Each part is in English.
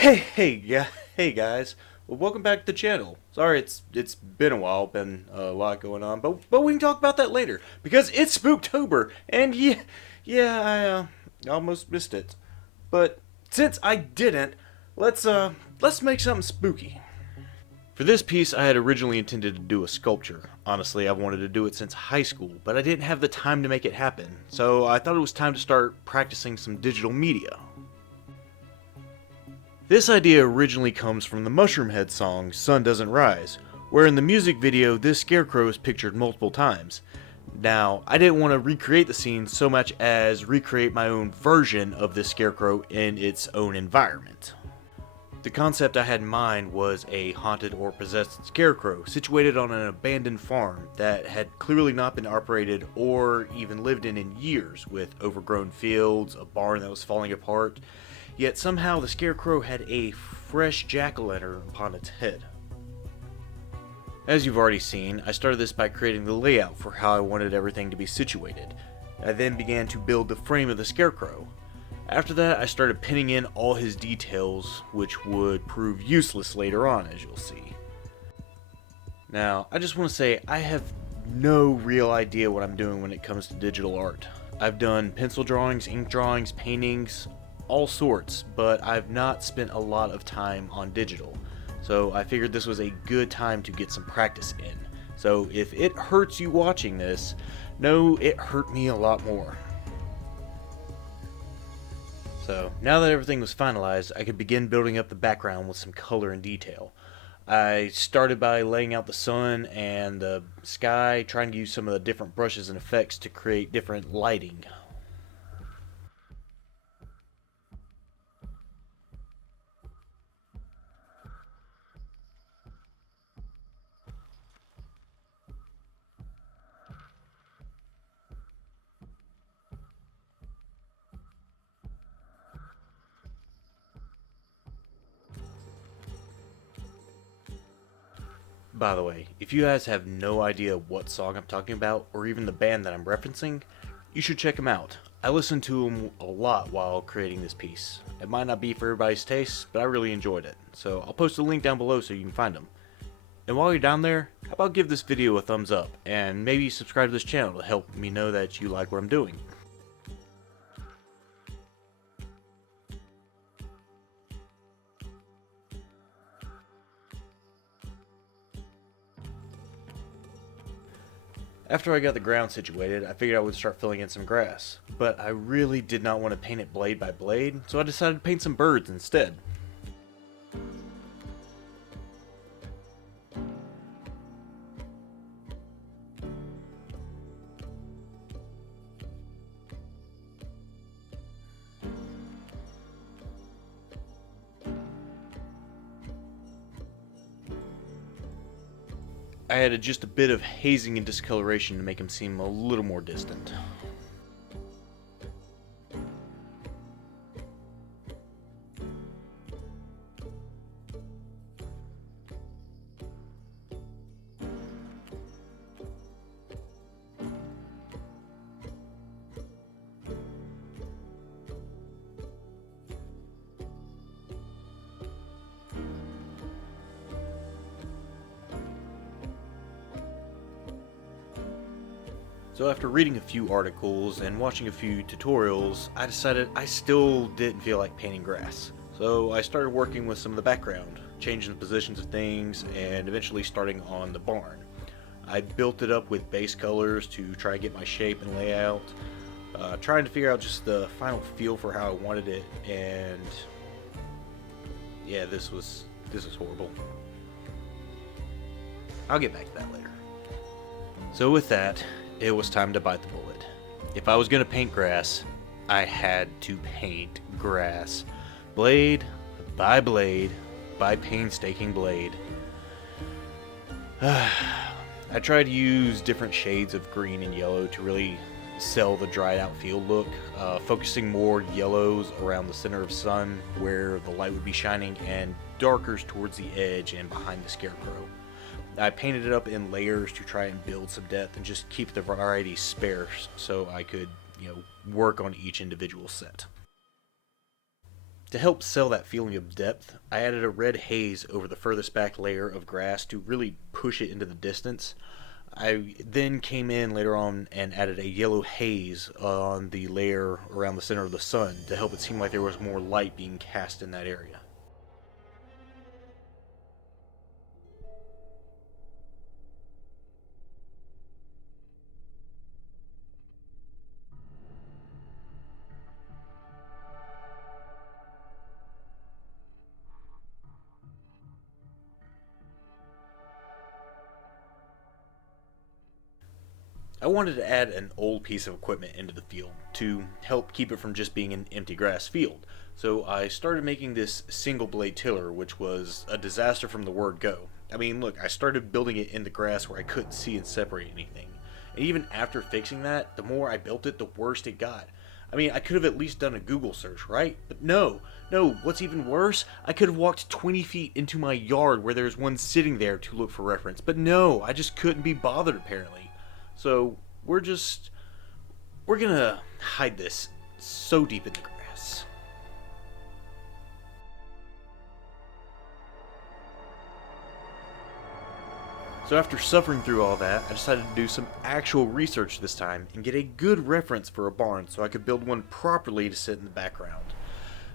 Hey guys. Well, welcome back to the channel. Sorry, it's been a while, been a lot going on, but we can talk about that later because it's Spooktober, and I almost missed it. But since I didn't, let's make something spooky. For this piece, I had originally intended to do a sculpture. Honestly, I've wanted to do it since high school, but I didn't have the time to make it happen. So I thought it was time to start practicing some digital media. This idea originally comes from the Mushroomhead song Sun Doesn't Rise, where in the music video this scarecrow is pictured multiple times. Now, I didn't want to recreate the scene so much as recreate my own version of this scarecrow in its own environment. The concept I had in mind was a haunted or possessed scarecrow situated on an abandoned farm that had clearly not been operated or even lived in years, with overgrown fields, a barn that was falling apart, yet somehow the scarecrow had a fresh jack-o'-lantern upon its head. As you've already seen, I started this by creating the layout for how I wanted everything to be situated. I then began to build the frame of the scarecrow. After that, I started pinning in all his details, which would prove useless later on, as you'll see. Now, I just want to say I have no real idea what I'm doing when it comes to digital art. I've done pencil drawings, ink drawings, paintings, all sorts, but I've not spent a lot of time on digital. So I figured this was a good time to get some practice in. So if it hurts you watching this, know it hurt me a lot more. So now that everything was finalized, I could begin building up the background with some color and detail. I started by laying out the sun and the sky, trying to use some of the different brushes and effects to create different lighting. By the way, if you guys have no idea what song I'm talking about, or even the band that I'm referencing, you should check them out. I listened to them a lot while creating this piece. It might not be for everybody's taste, but I really enjoyed it, so I'll post a link down below so you can find them. And while you're down there, how about give this video a thumbs up, and maybe subscribe to this channel to help me know that you like what I'm doing. After I got the ground situated, I figured I would start filling in some grass, but I really did not want to paint it blade by blade, so I decided to paint some birds instead. I added just a bit of hazing and discoloration to make him seem a little more distant. So after reading a few articles and watching a few tutorials, I decided I still didn't feel like painting grass. So I started working with some of the background, changing the positions of things, and eventually starting on the barn. I built it up with base colors to try to get my shape and layout, trying to figure out just the final feel for how I wanted it, and yeah, this was horrible. I'll get back to that later. So with that, it was time to bite the bullet. If I was going to paint grass, I had to paint grass. Blade by painstaking blade. I tried to use different shades of green and yellow to really sell the dried out field look, focusing more yellows around the center of sun where the light would be shining, and darkers towards the edge and behind the scarecrow. I painted it up in layers to try and build some depth and just keep the variety sparse so I could, work on each individual set. To help sell that feeling of depth, I added a red haze over the furthest back layer of grass to really push it into the distance. I then came in later on and added a yellow haze on the layer around the center of the sun to help it seem like there was more light being cast in that area. I wanted to add an old piece of equipment into the field to help keep it from just being an empty grass field. So I started making this single blade tiller, which was a disaster from the word go. I mean, look, I started building it in the grass where I couldn't see and separate anything. And even after fixing that, the more I built it, the worse it got. I mean, I could have at least done a Google search, right? But no, what's even worse, I could have walked 20 feet into my yard where there's one sitting there to look for reference. But no, I just couldn't be bothered apparently. So we're gonna hide this so deep in the grass. So after suffering through all that, I decided to do some actual research this time and get a good reference for a barn so I could build one properly to sit in the background.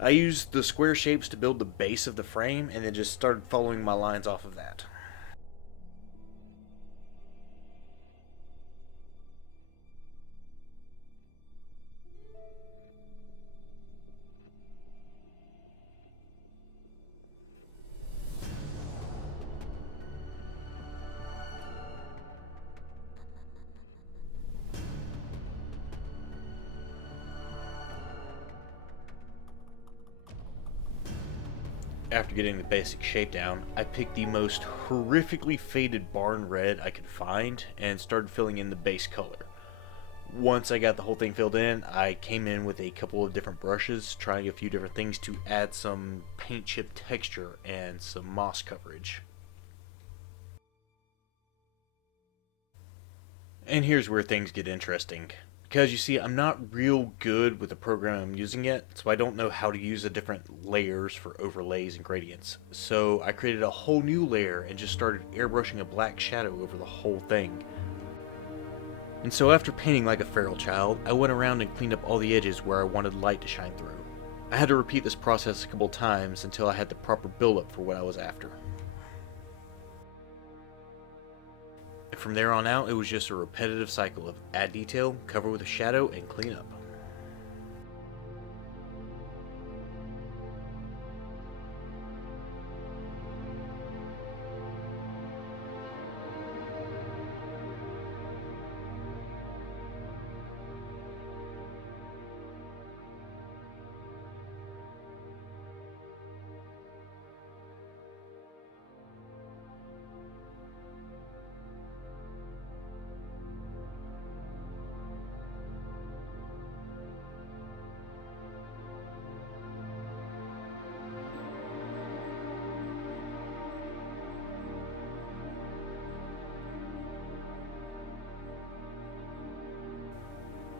I used the square shapes to build the base of the frame and then just started following my lines off of that. After getting the basic shape down, I picked the most horrifically faded barn red I could find and started filling in the base color. Once I got the whole thing filled in, I came in with a couple of different brushes, trying a few different things to add some paint chip texture and some moss coverage. And here's where things get interesting. Because you see, I'm not real good with the program I'm using yet, so I don't know how to use the different layers for overlays and gradients. So I created a whole new layer and just started airbrushing a black shadow over the whole thing. And so after painting like a feral child, I went around and cleaned up all the edges where I wanted light to shine through. I had to repeat this process a couple times until I had the proper build-up for what I was after. And from there on out, it was just a repetitive cycle of add detail, cover with a shadow, and clean up.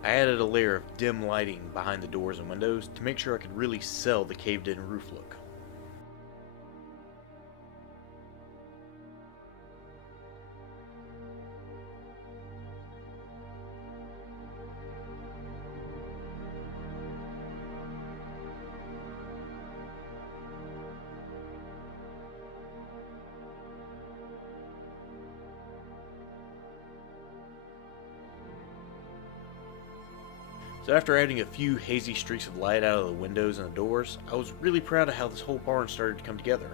I added a layer of dim lighting behind the doors and windows to make sure I could really sell the caved-in roof look. So after adding a few hazy streaks of light out of the windows and the doors, I was really proud of how this whole barn started to come together.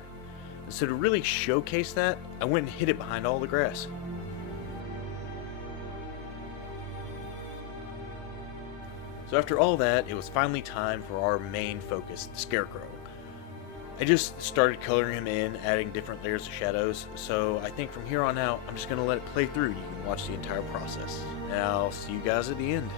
And so to really showcase that, I went and hid it behind all the grass. So after all that, it was finally time for our main focus, the Scarecrow. I just started coloring him in, adding different layers of shadows, so I think from here on out, I'm just going to let it play through and you can watch the entire process. And I'll see you guys at the end.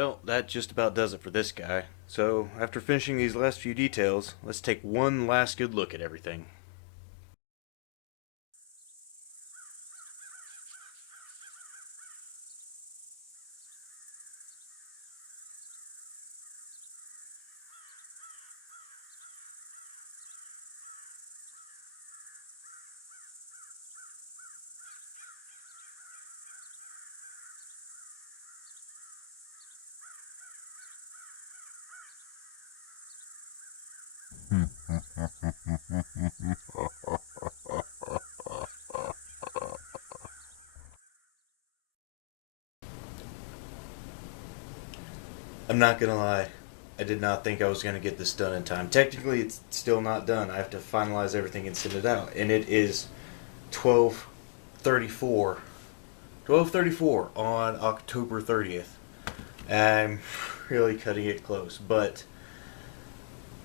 Well, that just about does it for this guy. So, after finishing these last few details, let's take one last good look at everything. I'm not gonna lie, I did not think I was gonna get this done in time. Technically, it's still not done. I have to finalize everything and send it out, and it is 12:34. 12:34 on October 30th. I'm really cutting it close, but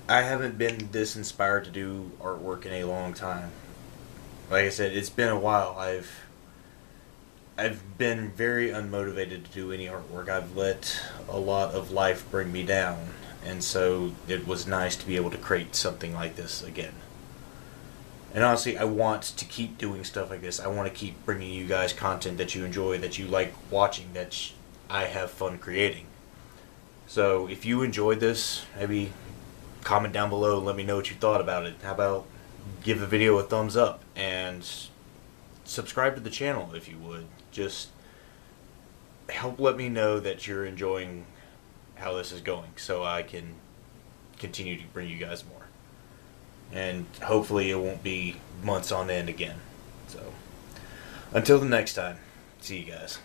I haven't been this inspired to do artwork in a long time. Like I said, it's been a while. I've been very unmotivated to do any artwork. I've let a lot of life bring me down, and so it was nice to be able to create something like this again. And honestly, I want to keep doing stuff like this. I want to keep bringing you guys content that you enjoy, that you like watching, that I have fun creating. So if you enjoyed this, maybe comment down below and let me know what you thought about it. How about give the video a thumbs up and subscribe to the channel if you would. Just help let me know that you're enjoying how this is going so I can continue to bring you guys more. And hopefully it won't be months on end again. So until the next time, see you guys.